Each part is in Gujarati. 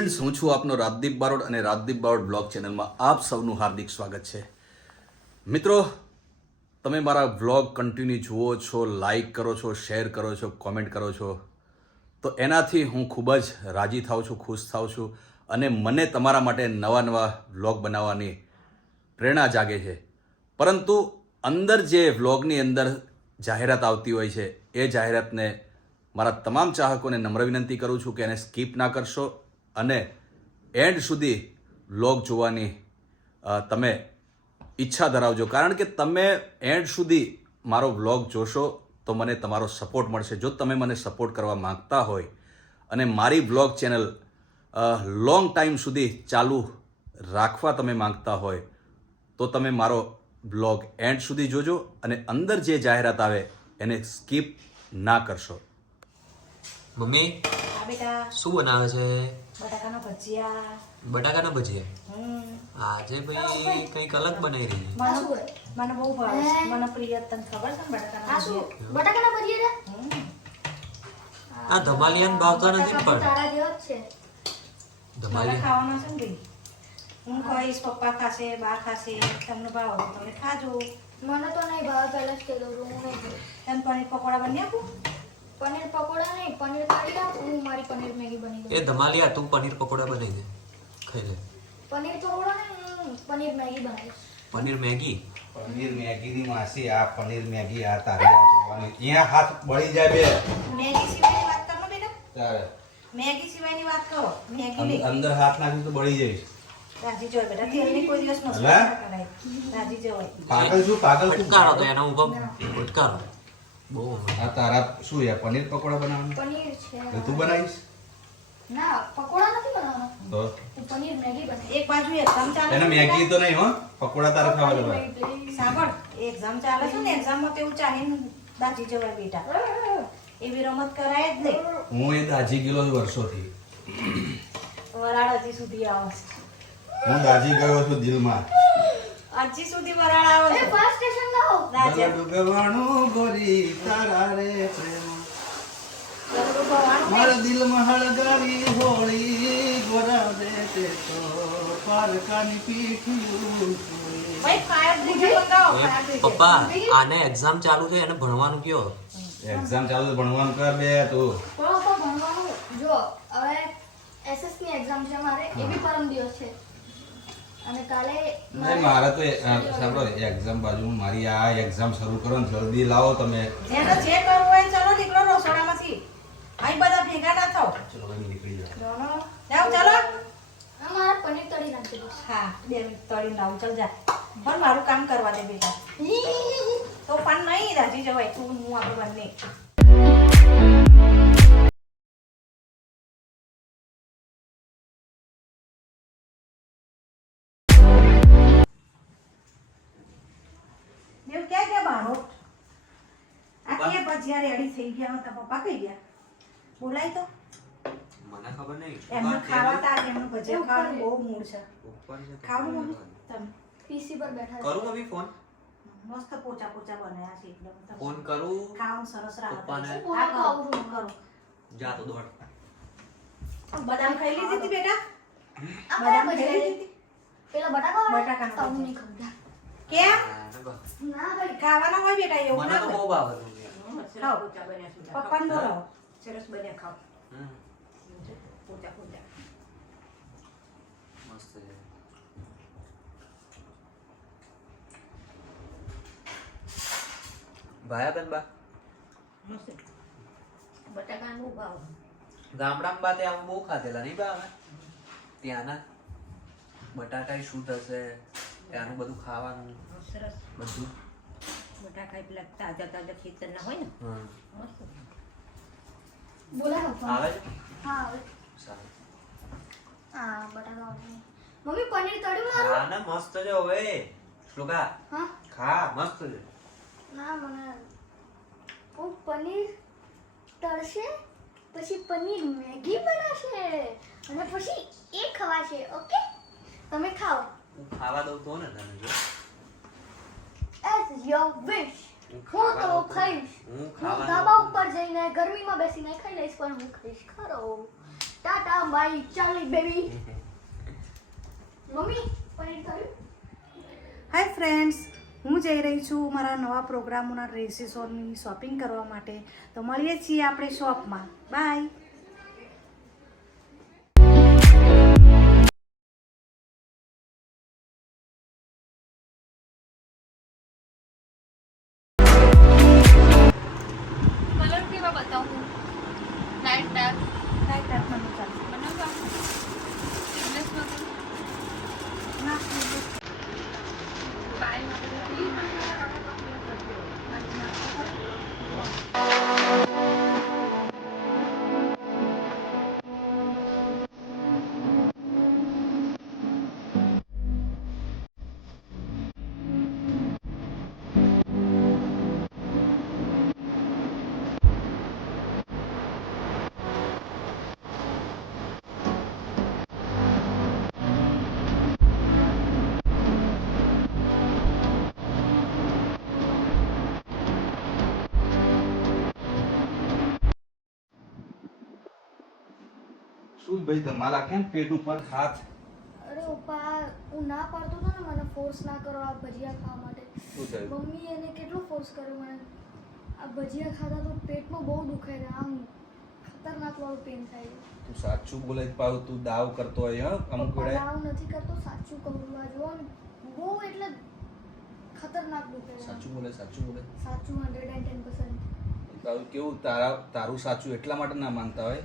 ફ્રેન્ડ્સ, હું છું આપનો રાજદીપ બારોટ અને રાજદીપ બારોટ બ્લોગ ચેનલમાં આપ સૌનું હાર્દિક સ્વાગત છે. મિત્રો, તમે મારા બ્લોગ કન્ટિન્યુ જુઓ છો, લાઈક કરો છો, શેર કરો છો, કોમેન્ટ કરો છો, તો એનાથી હું ખૂબ જ રાજી થાઉં છું, ખુશ થાઉં છું અને મને તમારા માટે નવા નવા વ્લોગ બનાવવાની પ્રેરણા જાગે છે. પરંતુ અંદર જે વ્લોગની અંદર જાહેરાત આવતી હોય છે એ જાહેરાતને મારા તમામ ચાહકોને નમ્ર વિનંતી કરું છું કે એને સ્કીપ ના કરશો અને એન્ડ સુધી વ્લોગ જોવાની તમે ઈચ્છા ધરાવજો. કારણ કે તમે એન્ડ સુધી મારો વ્લોગ જોશો તો મને તમારો સપોર્ટ મળશે. જો તમે મને સપોર્ટ કરવા માંગતા હોય અને મારી વ્લોગ ચેનલ લોંગ ટાઈમ સુધી ચાલુ રાખવા તમે માંગતા હોય તો તમે મારો બ્લોગ એન્ડ સુધી જોજો અને અંદર જે જાહેરાત આવે એને સ્કીપ ના કરશો. મમ્મી હા બેટા, શું બનાવે છે? બટાકાના ભજીયા. બટાકાના ભજીયા. આજે ભાઈ કંઈક અલગ બનાવી રહી છે. મને બહુ ભાવે છે. મને પ્રિય, તને ખબર છે ને બટાકાના ભજીયા? બટાકાના ભજીયા આ ધમાલિયાન ભાવતા નથી પણ તારા જેવો જ છે. મારે ધમાલિયા ખાવાના છે ને ભાઈ. હું ખાઈશ, પપ્પા ખાશે, બા ખાશે, તમને ભાવ તો તમે ખાજો. મને તો નહીં ભાવે, પહેલા જ કહી દઉં છું, હું નહીં ખાઉં. તને પનીર પકોડા બની આપું? પનીર પકોડા નહીં, પનીર કાઢી નાખ, હું મારી પનીર મેગી બની એ દઉં. ધમાલિયા તું પનીર પકોડા બનાવી દે, ખાઈ લે. પનીર પકોડા નહીં, હું પનીર મેગી બનાવીશ. પનીર મેગી. પનીર મેગીની માસી, આ પનીર મેગી, આ તારી આ જોવાની. અહીંયા હાથ બળી જાય બે મેગી સિવાયની વાત કરો બેટા. તારે મેગી સિવાયની વાત કરો. મેગી નહીં. અંદર હાથ નાખી તો બળી જઈશ. રાજી જોય બેટા, તેલની કોઈ દિવસ મસ્ત હલા? ના કરાય. રાજી જોય. પાગલ શું ફટકારો તો એનો ઉપર ફટકારો બહુ આ તારા શું યાર પનીર પકોડા બનાવવાનું પનીર છે. એ તું બનાવીશ ના, પકોડા નથી બનાવવાના. તો હું પનીર મેગી બનાવીશ. એક બાજુ એક્ઝામ ચાલે એને છે મેગી બેટા. તો નહીં હો, પકોડા તારે ખાવા પનીર જવા. Maggi, please. સાંભળ, એક્ઝામ ચાલે છે ને, એક્ઝામમાં તો એવું ચાહીને દાજી જવાય બેટા. એવી રમત કરાય જ નહીં. હું એ દાજી ગયેલો છું વર્ષોથી. વરાળ હજી સુધી આવે છે. હું દાજી ગયો છું દિલમાં. હજી સુધી વરાળ આવે એ છે. First station ગાઓ. રાજા. ડુગવાનું ગોરી તારા રે પ્રેમ ગરબો ગવાનું નહીં. મારા દિલમાં હળગાવી હોળી ગોરા દે તે તો પારકાની પીઠિયું સોય. ભાઈ ફાયર બ્રિગેડ મંગાવો, એ ફાયર બ્રિગેડ. પપ્પા આને એક્ઝામ ચાલુ છે એને ભણવાનું કયો. એક્ઝામ ચાલુ છે, ભણવાનું કર બે તું. પણ પપ્પા ભણવાનું જો હવે એસએસ ની એક્ઝામ છે મારે, એ બી પરમ દિવસ છે અને કાલે નહીં, મારે તો સાંભળો એક્ઝામ બાજુ મારી આ એક્ઝામ શરૂ કરો ને જલ્દી લાવો તમે. જેને જે કરવું હોય એ ચલો નીકળો રસોડામાંથી. અહીં બધા ભેગા ના થાઓ. ચલો હવે નીકળી જાઓ. જાઓ ચલો. હા, મારે પનીર તળી નાખી દઈશ. હા, 2 મિનિટ તળીને લાવું. ચાલ જા. પણ મારું કામ કરવા દે બેટા. તો પણ નહીં રાજી જવાય, તું હું આપણે બંને. દેવ ક્યાં ગયા બારો? આ કે ભજીયા રેડી થઈ ગયા હતા, પપ્પા કઈ ગયા? બોલાય તો. મને ખબર નહીં. એમને ખાવા તા, એમનું ભજીયા ખાવાનું બહુ મૂડ છે. ઉપર છે. ખાવું મમ્મી? તમે પીસી પર બેઠા કરું મમ્મી ફોન. મસ્ત પોચા પોચા બનાવ્યા છે એકદમ. તમે ફોન કરું. ખાવાનું સરસ પપ્પાને. રાખે. હું હા, ખાઉં કરો, છું. કરો. જા તો દોડ. બદામ ખાઈ લીધી હતી બેટા? આ બદામ કયા ખાઈ લીધી ભજીયા? હતી? પેલા બટાકા બટાકાના તો હું ભજીયા. નહીં ખાઉં. કેમ? ના ભાઈ, ખાવાના હોય બેટા, એવું મને ના તો હોય. બહુ ભાવે છે. ખાઓ. પપ્પાને બોલાવો. સરસ બન્યા ખાઓ. હમ, પોચા પોચા. મસ્ત છે. ભાયા બેન બા મસ્ત. બટાકા બહુ ભાવ. ગામડામાં બા ત્યાં બહુ ખાધેલા નહીં બા અમે ત્યાંના બટાકા શું થશે ત્યાંનું બધું ખાવાનું સરસ. બધું. બટાકા પેલા તાજા તાજા ખેતરના હોય ને. હમ. મસ્ત. બોલાવો ફોન. આવે છે હા આવે. સારું. હા, બટાકા આવે. મમ્મી પનીર તળ્યું મારું. ખા ને મસ્ત છે હવે શ્લોકા હા, ખા મસ્ત છે. ના મને હું પનીર તળશે, પછી પનીર મેગી બનાવશે અને પછી એ ખવાશે. ઓકે, તમે ખાઓ. હું ખાવા દઉં તો ને તને જો એઝ યોર વિશ. હું ખાવા તો દઉં તો. ખાઈશ. હું હું ખાવા ધાબા ઉપર જઈને ગરમીમાં બેસીને ખાઈ લઈશ, પણ હું ખાઈશ ખરો. ટાટા બાય ચાલી બેબી. મમ્મી પનીર થયું? હાય ફ્રેન્ડ્સ, હું જઈ રહી છું મારા નવા પ્રોગ્રામોના ડ્રેસીસોની શોપિંગ કરવા માટે. તો મળીએ છીએ આપણે શોપમાં. બાય. કલર કેવા બતાવું? લાઈટ ડાર્ક કાંઈ ટાઈપમાં ચાલશે બનાવવા? સ્લીવલેસમાં કરું? ના બાય શું ભાઈ ધમાલા કેમ પેટ ઉપર હાથ? અરે પપ્પા હું ના પાડતો હતો ને મને ફોર્સ ના કરો આ ભજીયા ખાવા માટે. શું થયું? મમ્મી એને કેટલો ફોર્સ કર્યો મને. આ ભજીયા ખાતા તો પેટમાં બહુ દુખે છે, આમ ખતરનાક વાળું પેન થાય છે. તું સાચું બોલે જ પાવ, તું દાવ કરતો હોય અમુક પપ્પા વેળે. દાવ નથી કરતો, સાચું કહું છું. આ જુઓ ને બહુ એટલે ખતરનાક દુખે છે. સાચું બોલે, સાચું બોલે. સાચું 110%. તારું કેવું, તારું સાચું એટલા માટે ના માનતા હોય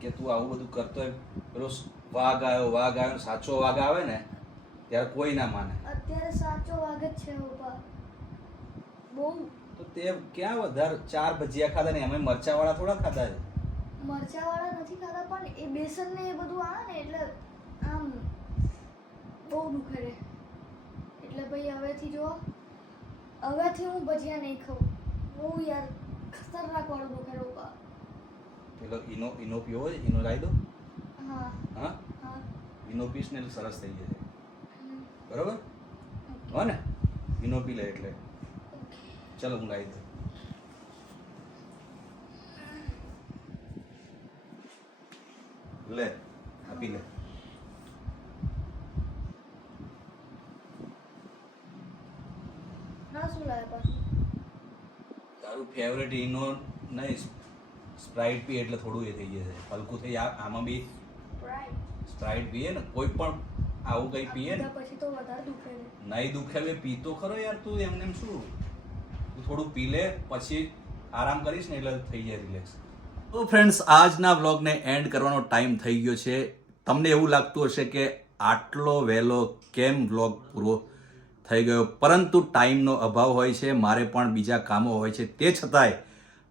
કે તું આવું બધું કરતો હોય. પેલો વાઘ આવ્યો સાચો વાઘ આવે ને ત્યારે કોઈ ના માને. અત્યારે સાચો વાગ જ છે પપ્પા. બહુ તો તે ક્યાં વધારે 4 ભજીયા ખાધા ને એમાં મરચા વાળા થોડા ખાધા છે. મરચાવાળા નથી ખાતા પણ એ બેસન ને એ બધું આવે ને એટલે આમ બહુ દુખે રે. એટલે ભાઈ હવેથી હું ભજીયા નહીં ખાઉં. બહુ યાર ખતરનાક વાળું દુખે રે પપ્પા. પેલો ઈનો પીવો હોય, ઈનો લાવી દો. હા હા, હા ઈનો પીસ ને એટલે સરસ થઈ જશે. હમ, બરોબર okay. હો ને? ઈનો પી લે એટલે ચલો હું લાવી દઉં. લે આપી લે. ના શું લાવે પાછું? તારું ફેવરેટ ઈનો નહીં, સ્પ્રાઇટ પી એટલે થોડું એ થઈ જશે, હલકું થઈ. આમાં બી Right. સ્પ્રાઇટ પીએ ને, કોઈ પણ આવું કંઈ પીએ ને આ પછી તો વધારે દુખે રે. નહીં દુખે બે પીતો ખરો યાર. તું એમને એમ શું, તું થોડું પી લે પછી આરામ કરીશ ને એટલે થઈ જાય રિલેક્સ. તો ફ્રેન્ડ્સ, આજના વ્લોગને એન્ડ કરવાનો ટાઈમ થઈ ગયો છે. તમને એવું લાગતું હશે કે આટલો વહેલો કેમ વ્લોગ પૂરો થઈ ગયો, પરંતુ ટાઈમનો અભાવ હોય છે, મારે પણ બીજા કામો હોય છે. તે છતાંય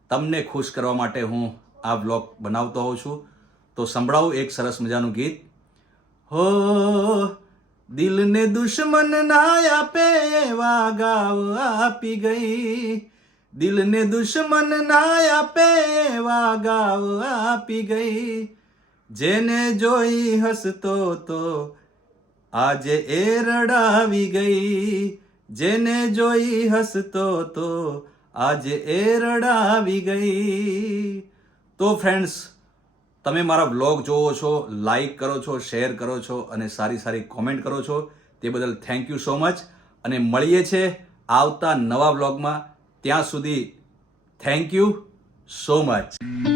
તમને ખુશ કરવા માટે હું આ વ્લોગ બનાવતો હોઉં છું. તો સંભળાવું એક સરસ મજાનું ગીત. હો દિલને દુશ્મન ના આપે એવા ગાવ આપી ગઈ, દિલને દુશ્મન ના આપે એવા ગાવ આપી ગઈ, જેને જોઈ હસતો તો આજે એ રડાવી ગઈ, જેને જોઈ હસતો તો આજે એ રડાવી ગઈ. તો ફ્રેન્ડ્સ, તમે મારા વ્લોગ જોવો છો, લાઈક કરો છો, શેર કરો છો અને સારી સારી કોમેન્ટ કરો છો, તે બદલ થેન્ક યુ સો મચ. અને મળીએ છે આવતા નવા વ્લોગમાં. ત્યાં સુધી થેન્ક યુ સો મચ.